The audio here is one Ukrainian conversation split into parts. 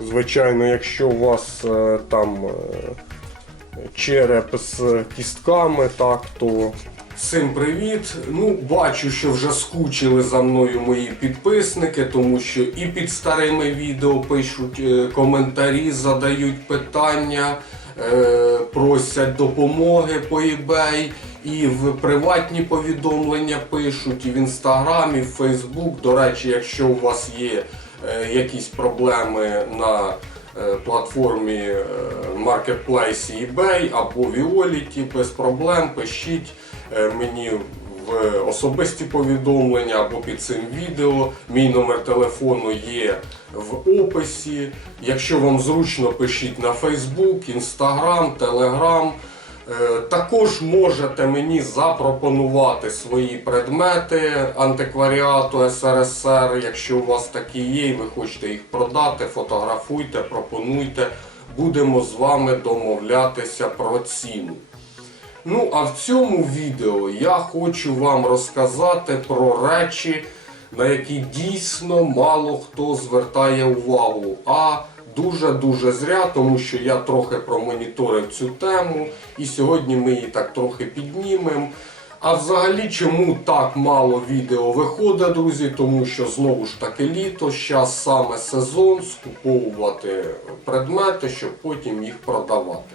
Звичайно, якщо у вас е, там е, череп з кістками, так, то Всім привіт! Ну, бачу, що вже скучили за мною мої підписники, тому що і під старими відео пишуть е, коментарі, задають питання, просять допомоги по eBay, і в приватні повідомлення пишуть, і в інстаграмі, і в Фейсбук. До речі, якщо у вас є якісь проблеми на е, платформі е, Marketplace eBay або Violet, без проблем пишіть е, мені в особисті повідомлення або під цим відео. Мій номер телефону є в описі. Якщо вам зручно, пишіть на Facebook, Instagram, Telegram. Е, Також можете мені запропонувати свої предмети антикваріату СРСР. Якщо у вас такі є і ви хочете їх продати, фотографуйте, пропонуйте. Будемо з вами домовлятися про ціну. Ну, а в цьому відео я хочу вам розказати про речі, на які дійсно мало хто звертає увагу. А дуже-дуже зря, тому що я трохи промоніторив цю тему, і сьогодні ми її так трохи піднімемо. А взагалі, чому так мало відео виходить, друзі? Тому що знову ж таки літо, зараз саме сезон скуповувати предмети, щоб потім їх продавати.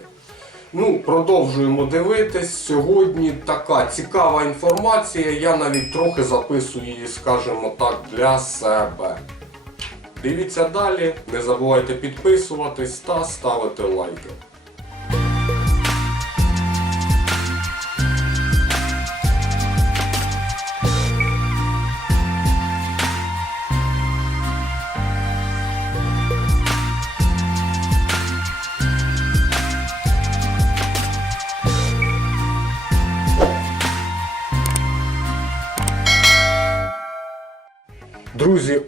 Ну, продовжуємо дивитись. Сьогодні така цікава інформація. Я навіть трохи записую її, скажімо так, для себе. Дивіться далі, не забувайте підписуватись та ставити лайки.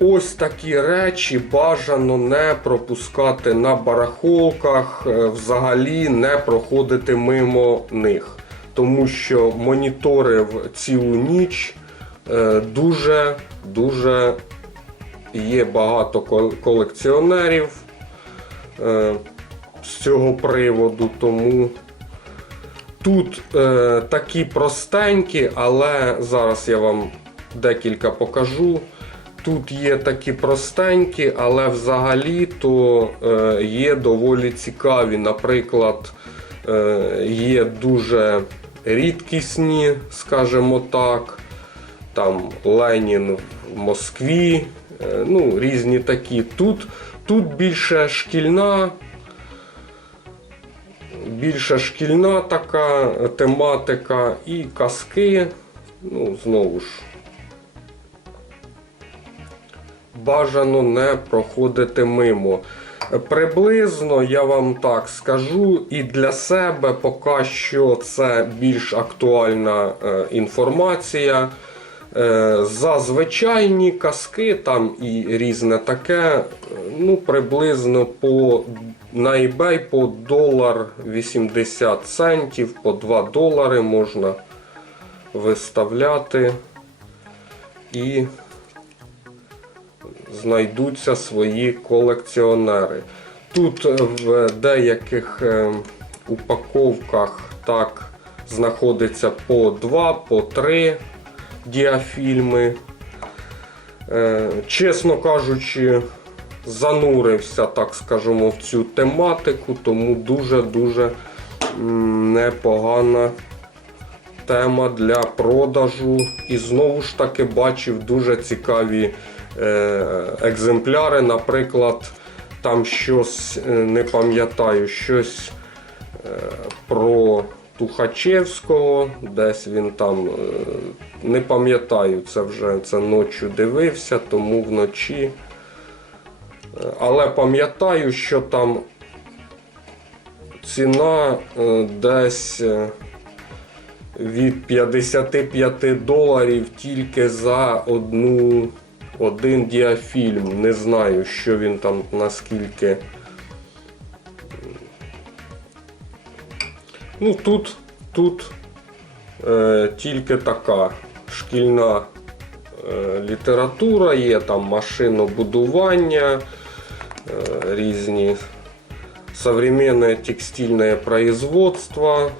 Ось такі речі бажано не пропускати на барахолках, е, взагалі не проходити мимо них. Тому що моніторив цілу ніч е, дуже дуже є багато колекціонерів е, з цього приводу. Тому Тут е, такі простенькі, але зараз я вам декілька покажу. Тут є такі простенькі, але взагалі то е, є доволі цікаві. Наприклад, е, є дуже рідкісні, скажімо так. Там Ленін в Москві, е, ну, різні такі. Тут, тут більше шкільна, більше шкільна така тематика і казки. Ну, знову ж. Бажано не проходити мимо. Приблизно я вам так скажу, і для себе поки що це більш актуальна е, інформація. Е, за звичайні казки, там і різне таке, е, ну приблизно по на eBay по долар 80 центів, по 2 долари можна виставляти і знайдуться свої колекціонери. Тут е, в деяких е, упаковках так знаходиться по 2, по 3 діафільми. Е, Чесно кажучи, занурився, так скажемо, в цю тематику, тому дуже-дуже непогана тема для продажу. І знову ж таки бачив дуже цікаві екземпляри. Наприклад, там щось е, не пам'ятаю, щось е, про Тухачевського, десь він там, е, не пам'ятаю, це вже це ночі дивився, тому вночі. Е, Але пам'ятаю, що там ціна е, десь е, від 55 доларів тільки за одну, один діафільм. Не знаю, що він там наскільки. Ну тут, тут е, тільки така шкільна е, література, є там машинобудування, е, різні современное текстильное производство,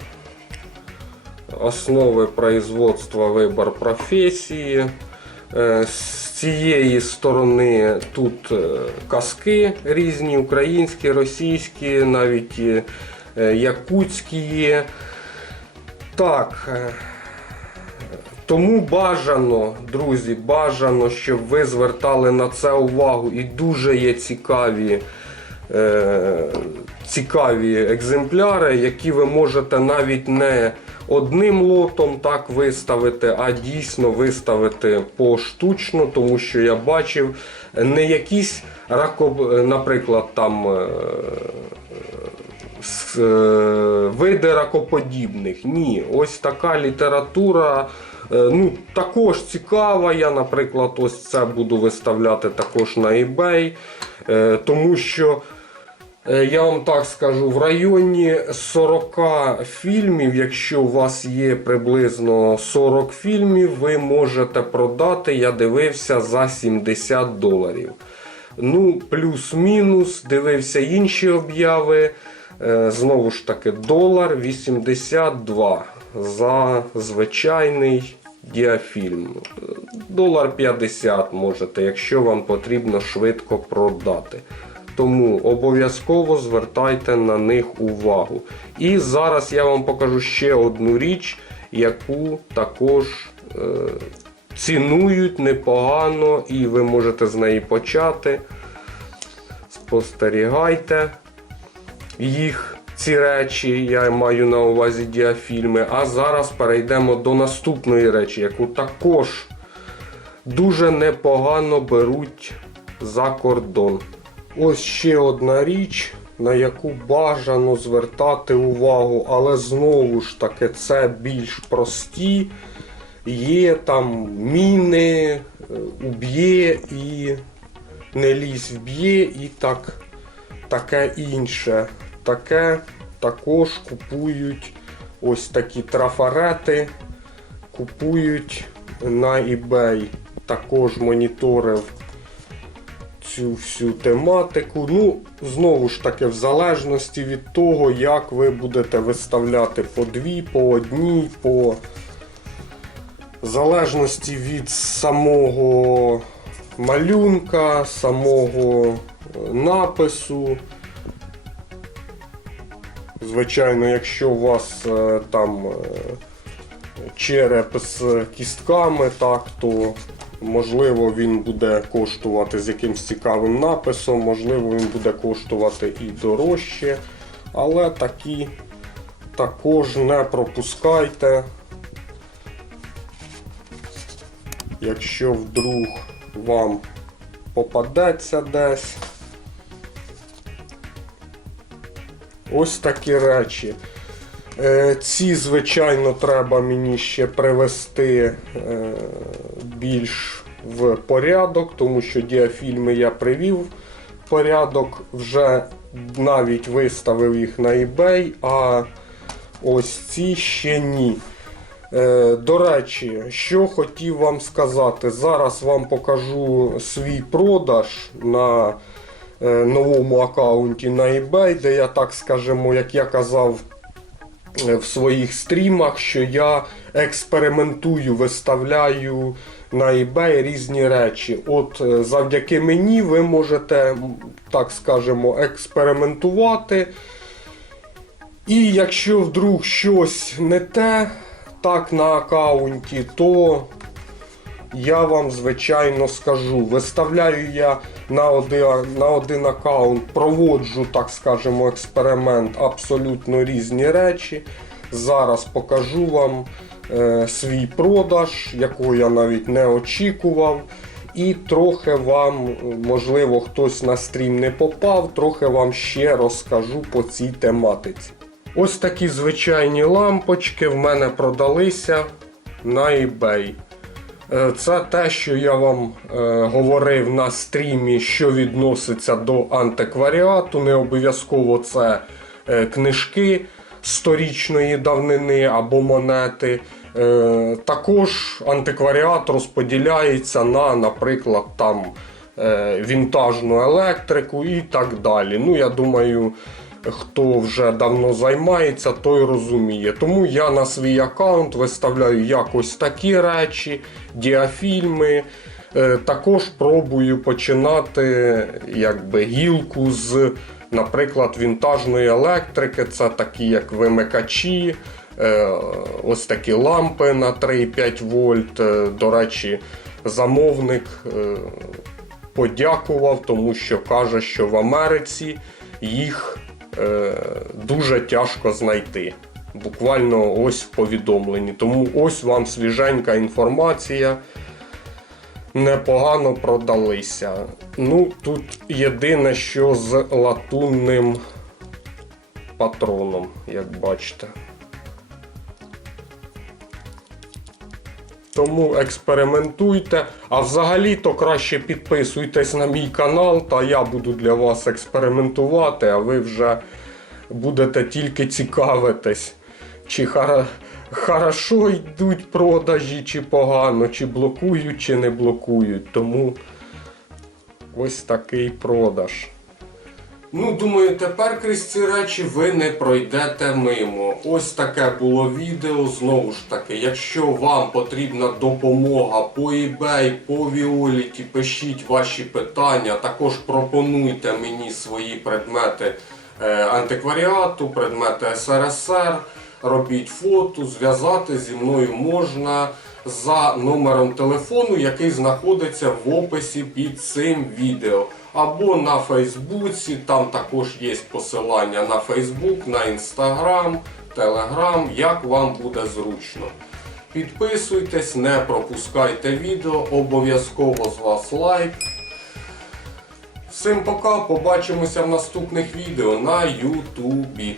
основи производства вибор професії. Е, З цієї сторони тут е, казки різні, українські, російські, навіть е, е, якутські є. Так. Тому бажано, друзі, бажано, щоб ви звертали на це увагу. І дуже є цікаві, е, цікаві екземпляри, які ви можете навіть не одним лотом так виставити, а дійсно виставити поштучно, тому що я бачив не якісь ракоб, наприклад, там. е, е, види ракоподібних. Ні, ось така література. е, Ну, також цікава. Я, наприклад, ось це буду виставляти також на eBay. Тому що я вам так скажу, в районі 40 фільмів, якщо у вас є приблизно 40 фільмів, ви можете продати, я дивився, за 70 доларів. Ну, плюс-мінус, дивився інші обяви. Е, Знову ж таки, долар 82 за звичайний діафільм. Е, Долар 50 можете, якщо вам потрібно швидко продати. Тому обов'язково звертайте на них увагу. І зараз я вам покажу ще одну річ, яку також е, цінують непогано, і ви можете з неї почати. Спостерігайте їх, ці речі, я маю на увазі діафільми. А зараз перейдемо до наступної речі, яку також дуже непогано беруть за кордон. Ось ще одна річ, на яку бажано звертати увагу, але знову ж таки це більш прості. Є там міни, е, уб'є і не лізь вб'є і так, таке інше. Таке також купують ось такі трафарети, купують на eBay. Також моніторив цю всю тематику. Ну, знову ж таки, в залежності від того, як ви будете виставляти по дві, по одній, по в залежності від самого малюнка, самого е, напису. Звичайно, якщо у вас е, там е, череп з кістками, так, то можливо він буде коштувати з якимсь цікавим написом, можливо, він буде коштувати і дорожче. Але такі також не пропускайте. Якщо вдруг вам попадеться десь. Ось такі речі. Е, Ці, звичайно, треба мені ще привести е, більш в порядок, тому що діафільми я привів в порядок, вже навіть виставив їх на eBay, а ось ці ще ні. Е, До речі, що хотів вам сказати, зараз вам покажу свій продаж на новому аккаунті на eBay, де я так скажемо, як я казав в своїх стрімах, що я експериментую, виставляю на eBay різні речі. От е, завдяки мені ви можете, так скажемо, експериментувати. І якщо вдруг щось не те, так на аккаунті, то я вам звичайно скажу. Виставляю я на один, на один аккаунт, проводжу, так скажемо, експеримент абсолютно різні речі. Зараз покажу вам е, свій продаж, якого я навіть не очікував. І трохи вам, можливо, хтось на стрім не попав, трохи вам ще розкажу по цій тематиці. Ось такі звичайні лампочки в мене продалися на eBay. Е, Це те, що я вам е, говорив на стрімі, що відноситься до антикваріату. Не обов'язково це е, книжки сторічної давнини або монети. Також антикваріат розподіляється на, наприклад, там вінтажну електрику і так далі. Ну, я думаю, хто вже давно займається, той розуміє. Тому я на свій аккаунт виставляю якось такі речі, діафільми. Е, Також пробую починати якби, гілку з, наприклад, вінтажної електрики. Це такі як вимикачі, е, ось такі лампи на 3,5 вольт. Е, До речі, замовник подякував, тому що каже, що в Америці їх дуже тяжко знайти. Буквально ось в повідомленні. Тому ось вам свіженька інформація. Непогано продалися. Ну, тут єдине, що з латунним патроном, як бачите. Тому експериментуйте. А взагалі то краще підписуйтесь на мій канал, та я буду для вас експериментувати, а ви вже будете тільки цікавитись, чи хара... хорошо йдуть продажі, чи погано, чи блокують, чи не блокують. Тому ось такий продаж. Ну, думаю, тепер крізь ці речі ви не пройдете мимо. Ось таке було відео. Знову ж таки, якщо вам потрібна допомога по eBay, по Violet, пишіть ваші питання. Також пропонуйте мені свої предмети е, антикваріату, предмети СРСР. Робіть фото, зв'язати зі мною можна за номером телефону, який знаходиться в описі під цим відео. Або на Фейсбуці, там також є посилання на Фейсбук, на Інстаграм, Телеграм, як вам буде зручно. Підписуйтесь, не пропускайте відео, обов'язково з вас лайк. Всім пока, побачимося в наступних відео на Ютубі.